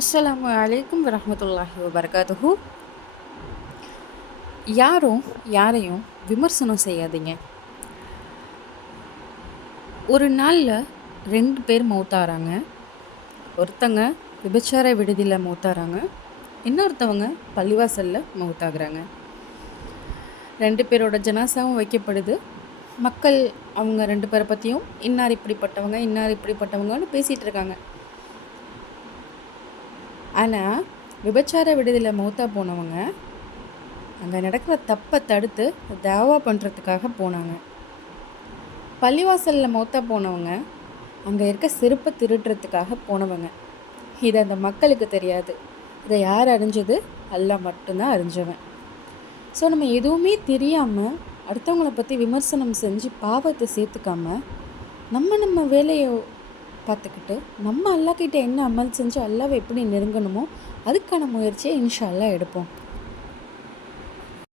அஸ்ஸலாமு அலைக்கும் வரஹ்மத்துல்லாஹி வபரகாத்துஹு. யாரும் யாரையும் விமர்சனம் செய்யாதீங்க. ஒரு நாளில் 2 பேர் மௌத்தாகிறாங்க. ஒருத்தங்க விபச்சார விடுதியில் மௌத்தாகிறாங்க, இன்னொருத்தவங்க பள்ளிவாசலில் மௌத்தாகிறாங்க. 2 பேரோட ஜனாசாவும் வைக்கப்படுது. மக்கள் அவங்க 2 பேரை பற்றியும் இன்னார் இப்படிப்பட்டவங்க இன்னார் இப்படிப்பட்டவங்கன்னு பேசிகிட்டு இருக்காங்க. ஆனால் விபச்சார விடுதியில் மௌத்தா போனவங்க அங்கே நடக்கிற தப்பை தடுத்து தாவா பண்ணுறதுக்காக போனாங்க. பள்ளிவாசலில் மௌத்தா போனவங்க அங்கே இருக்க செருப்பை திருடுறதுக்காக போனவங்க. இதை அந்த மக்களுக்கு தெரியாது. இதை யார் அறிஞ்சது? அல்லாஹ் மட்டும்தான் அறிஞ்சவன். ஸோ நம்ம எதுவுமே தெரியாமல் அடுத்தவங்கள பற்றி விமர்சனம் செஞ்சு பாவத்தை சேர்த்துக்காம நம்ம வேலையை பார்த்துக்கிட்டு நம்ம அல்லாஹ்கிட்ட என்ன அமல் செஞ்சு அல்லாவை எப்படி நெருங்கணுமோ அதுக்கான முயற்சியை இன்ஷா அல்லாஹ் எடுப்போம்.